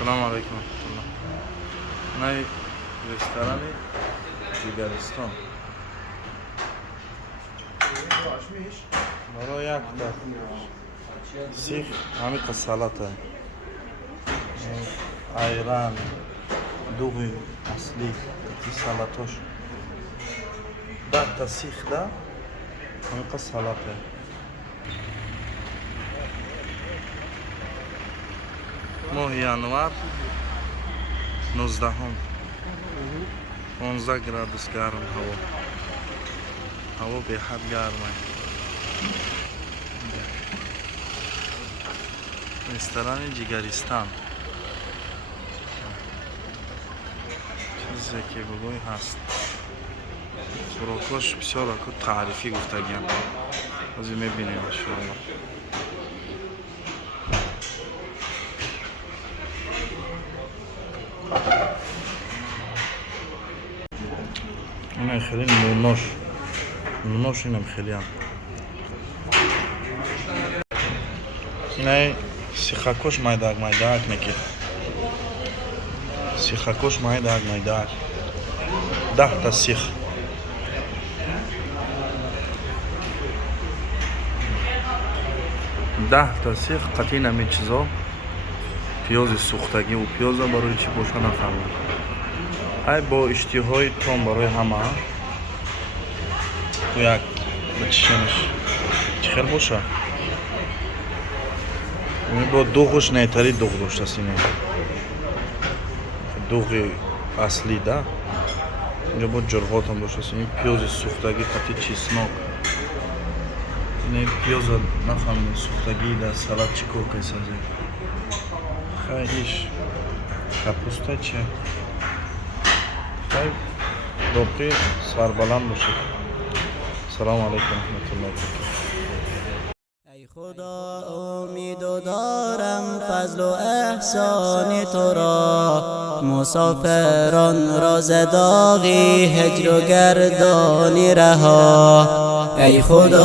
Assalomu alaykum rahmatulloh. Nay restorani Jigariston. Baro yakta. Six hamika salata. Ayran, dug'u asli salatosh. Dakta sixda hamika salata. Moh yanvar 19 11 gradus garm havo. Havo behad garm. Restorani Jigariston. چیزی که بگوی هست خوراکاش بسیار اکو تعریفی گفتگیم بازی میبینیم شما اینه خیلی نوناش اینم خیلی هم اینه سیخکوش مایداک میگه سیخکوش مایداک 10 تا سیخ قطعی نمی چیزا پیاز سوختگی و پیاز برای چی باشه نفهمم ای با اشتهای تام برای همه تو یک بچشنش چی خیلی باشه با دوغش نیتری دوغ داشته سینه دوغ اصلی ده اینجا با جرغات هم داشته این پیاز سوختگی قطعی چیسناک این پیاز نفهمیم سوختگی ده سلات چی کار که سازه خیلیش کپوستا چه خیلی باقی سربلند باشه سلام علیکم رحمت الله ای خدا امید و دارم فضل و احسان تو را مسافران راز داغی هجر و گردانی رها ای خدا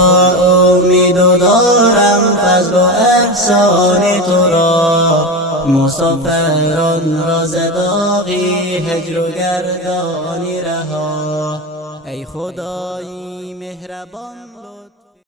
امید و دارم فضل و احسان تو را مسافران راز داغی هجر و گردانی رها ای خدای مهربان